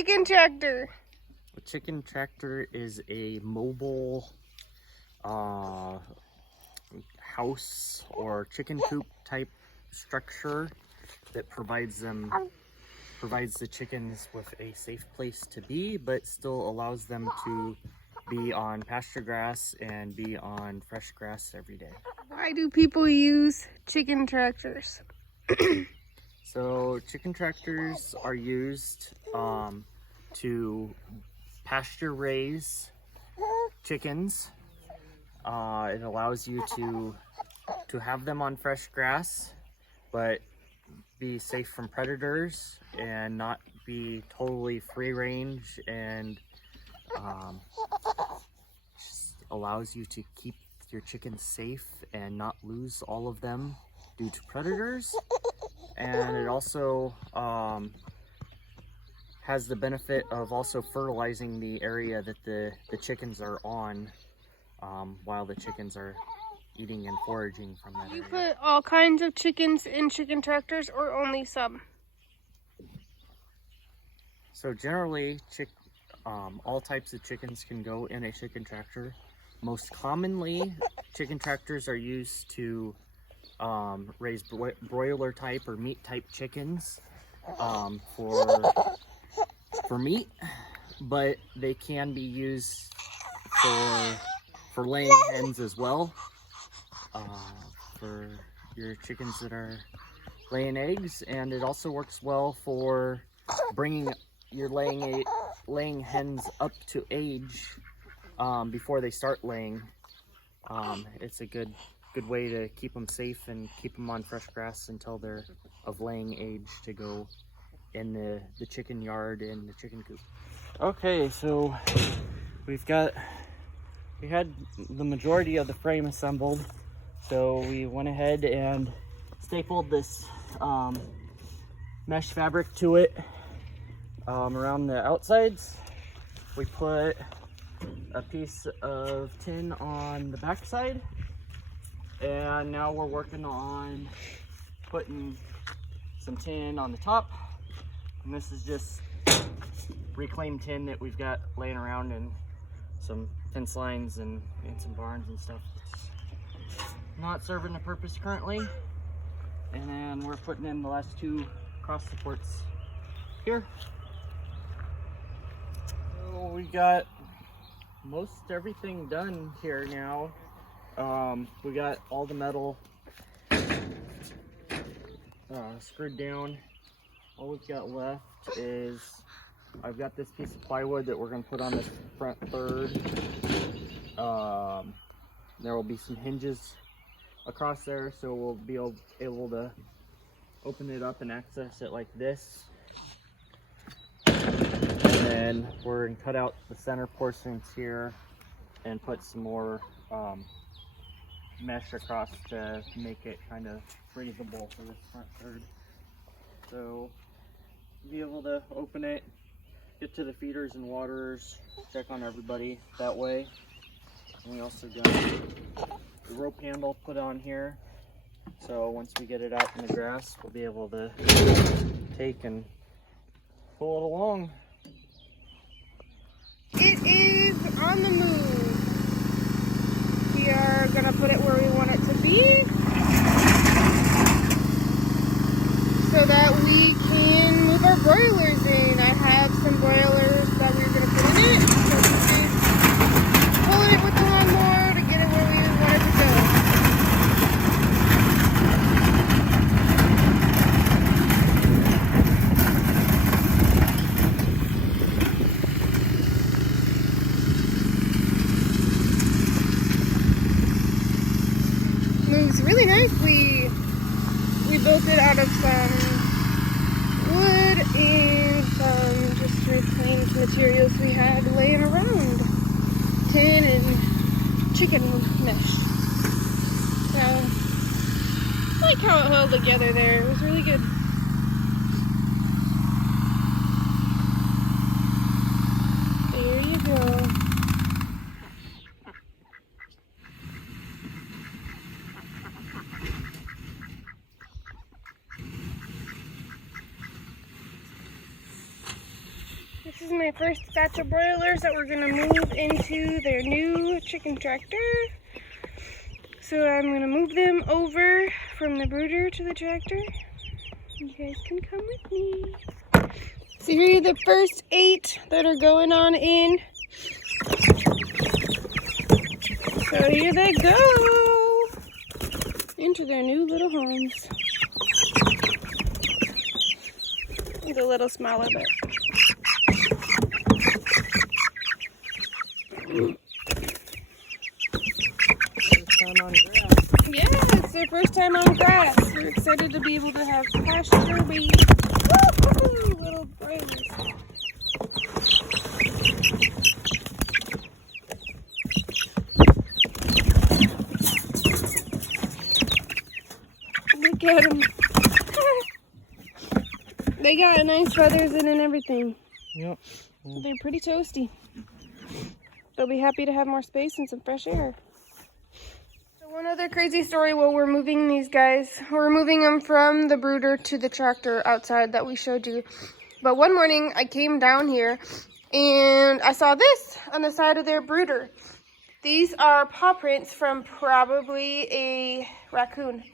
chicken tractor? A chicken tractor is a mobile house or chicken coop type structure that provides the chickens with a safe place to be, but still allows them to be on pasture grass and be on fresh grass every day. Why do people use chicken tractors? So chicken tractors are used to pasture raise chickens. It allows you to have them on fresh grass, but be safe from predators and not be totally free range, and just allows you to keep your chickens safe and not lose all of them due to predators. And it also has the benefit of also fertilizing the area that the chickens are on while the chickens are eating and foraging from that area. You put all kinds of chickens in chicken tractors or only some? So generally, all types of chickens can go in a chicken tractor. Most commonly, chicken tractors are used to raise broiler type or meat type chickens for meat, but they can be used for laying hens as well, for your chickens that are laying eggs. And it also works well for bringing your laying hens up to age before they start laying. It's a good way to keep them safe and keep them on fresh grass until they're of laying age to go in the chicken yard and the chicken coop. Okay, so we had the majority of the frame assembled, so we went ahead and stapled this mesh fabric to it around the outsides. We put a piece of tin on the back side, and now we're working on putting some tin on the top. And this is just reclaimed tin that we've got laying around in some fence lines and in some barns and stuff. It's not serving a purpose currently. And then we're putting in the last two cross supports here. So we got most everything done here now. We got all the metal screwed down. All we've got left is I've got this piece of plywood that we're going to put on this front third. There will be some hinges across there, so we'll be able to open it up and access it like this. And then we're going to cut out the center portions here and put some more mesh across to make it kind of breathable for this front third. So be able to open it, get to the feeders and waterers, check on everybody that way. And we also got the rope handle put on here, so once we get it out in the grass, we'll be able to take and pull it along. It is on the move. We are gonna put it where we want it to be so that we can move our broilers in. I have some broilers that we're gonna put in it, so we're pulling it with the lawnmower to get it where we want it to go. Moves really nicely. We built it out of some wood and some just reclaimed materials we had laying around. Tin and chicken mesh. So, I like how it held together there. It was really good. There you go. This is my first batch of broilers that we're gonna move into their new chicken tractor. So I'm gonna move them over from the brooder to the tractor. You guys can come with me. So here are the first 8 that are going on in. So here they go into their new little homes. It's a little smaller, but yeah, it's their first time on grass. We're excited to be able to have pasture baby. Woo-hoo, little broilers. Look at them. They got nice feathers in and everything. Yep. They're pretty toasty. They'll be happy to have more space and some fresh air. So one other crazy story while we're moving these guys. We're moving them from the brooder to the tractor outside that we showed you. But one morning I came down here and I saw this on the side of their brooder. These are paw prints from probably a raccoon.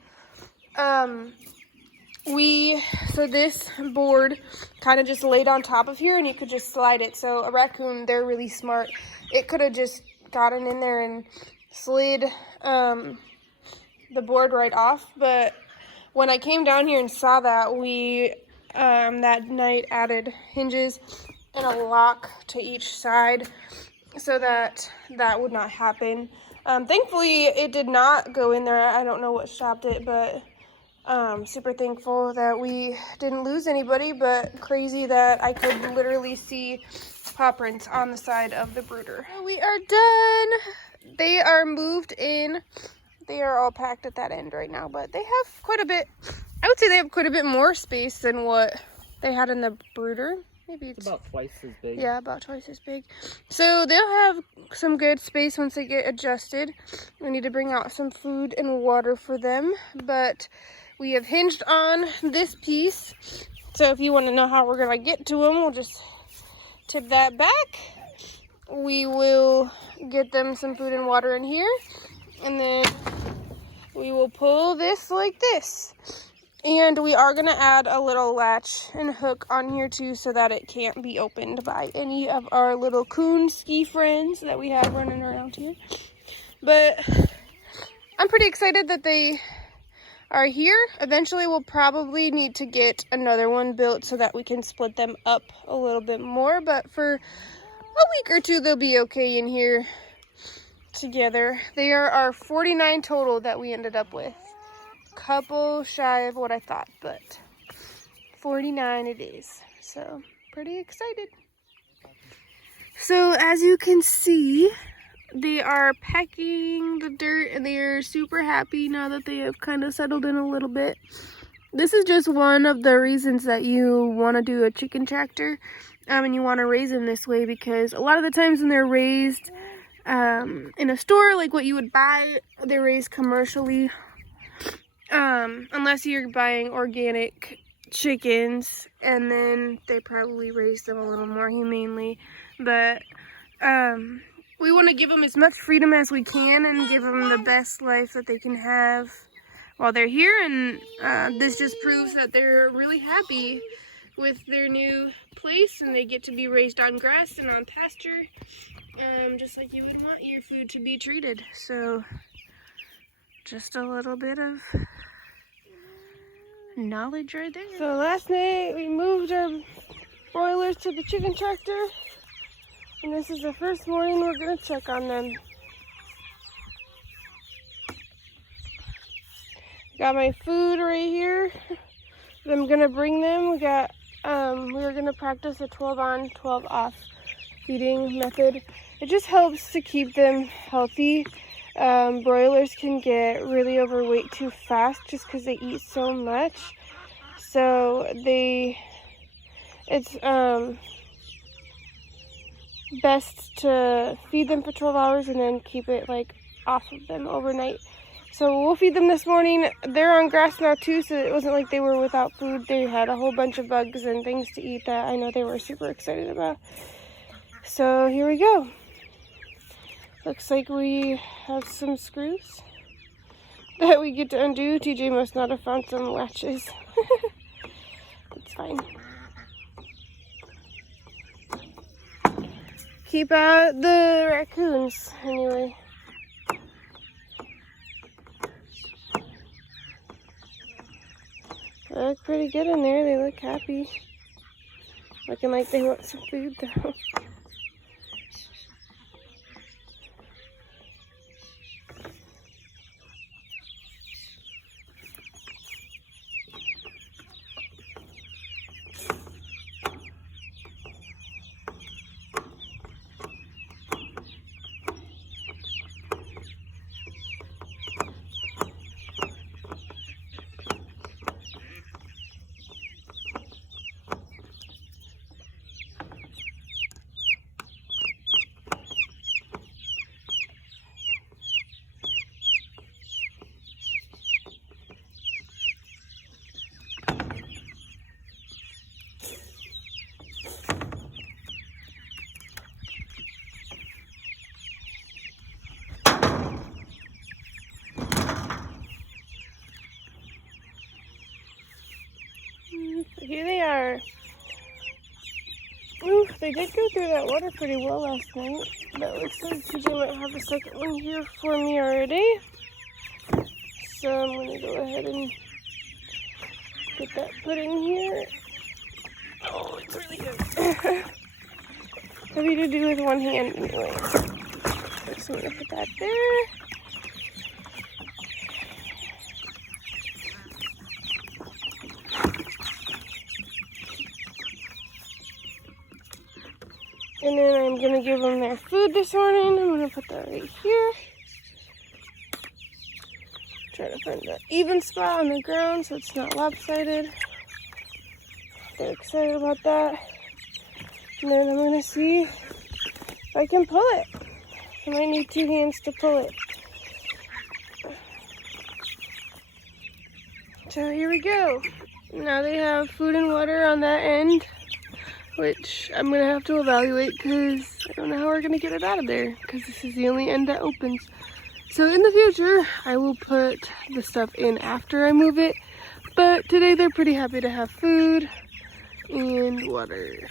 So this board kind of just laid on top of here and you could just slide it. So a raccoon, they're really smart. It could have just gotten in there and slid the board right off. But when I came down here and saw that, we that night added hinges and a lock to each side so that that would not happen. Thankfully, it did not go in there. I don't know what stopped it, but super thankful that we didn't lose anybody, but crazy that I could literally see paw prints on the side of the brooder. We are done. They are moved in. They are all packed at that end right now, but they have quite a bit. I would say they have quite a bit more space than what they had in the brooder. Maybe it's about twice as big. Yeah, about twice as big. So they'll have some good space once they get adjusted. We need to bring out some food and water for them, but we have hinged on this piece. So if you want to know how we're gonna get to them, we'll just tip that back. We will get them some food and water in here, and then we will pull this like this. And we are gonna add a little latch and hook on here too so that it can't be opened by any of our little coon ski friends that we have running around here. But I'm pretty excited that they are here. Eventually we'll probably need to get another one built so that we can split them up a little bit more, but for a week or two they'll be okay in here together. They are our 49 total that we ended up with. Couple shy of what I thought, but 49 it is, so pretty excited. So as you can see, they are pecking the dirt and they are super happy now that they have kind of settled in a little bit. This is just one of the reasons that you want to do a chicken tractor and you want to raise them this way, because a lot of the times when they're raised in a store, like what you would buy, they're raised commercially, unless you're buying organic chickens, and then they probably raise them a little more humanely. But we want to give them as much freedom as we can and give them the best life that they can have while they're here, and this just proves that they're really happy with their new place and they get to be raised on grass and on pasture, just like you would want your food to be treated. So just a little bit of knowledge right there. So last night we moved our broilers to the chicken tractor, and this is the first morning we're gonna check on them. Got my food right here. I'm gonna bring them. We got we were gonna practice a 12 on, 12 off feeding method. It just helps to keep them healthy. Broilers can get really overweight too fast just because they eat so much. So it's best to feed them for 12 hours and then keep it like off of them overnight So we'll feed them this morning. They're on grass now too, so it wasn't like they were without food. They had a whole bunch of bugs and things to eat that I know they were super excited about. So here we go. Looks like we have some screws that we get to undo. TJ must not have found some latches. It's fine. Keep out the raccoons anyway. They look pretty good in there. They look happy. Looking like they want some food though. Here they are. Ooh, they did go through that water pretty well last night. But looks like TJ might have a second one here for me already. So I'm going to go ahead and get that put in here. Oh, it's really good. Heavy to do with one hand anyway. So I'm going to put that there. And then I'm going to give them their food this morning. I'm going to put that right here. Try to find an even spot on the ground so it's not lopsided. They're excited about that. And then I'm going to see if I can pull it. I might need 2 hands to pull it. So here we go. Now they have food and water on that end, which I'm going to have to evaluate because I don't know how we're going to get it out of there because this is the only end that opens. So in the future, I will put the stuff in after I move it, but today they're pretty happy to have food and water.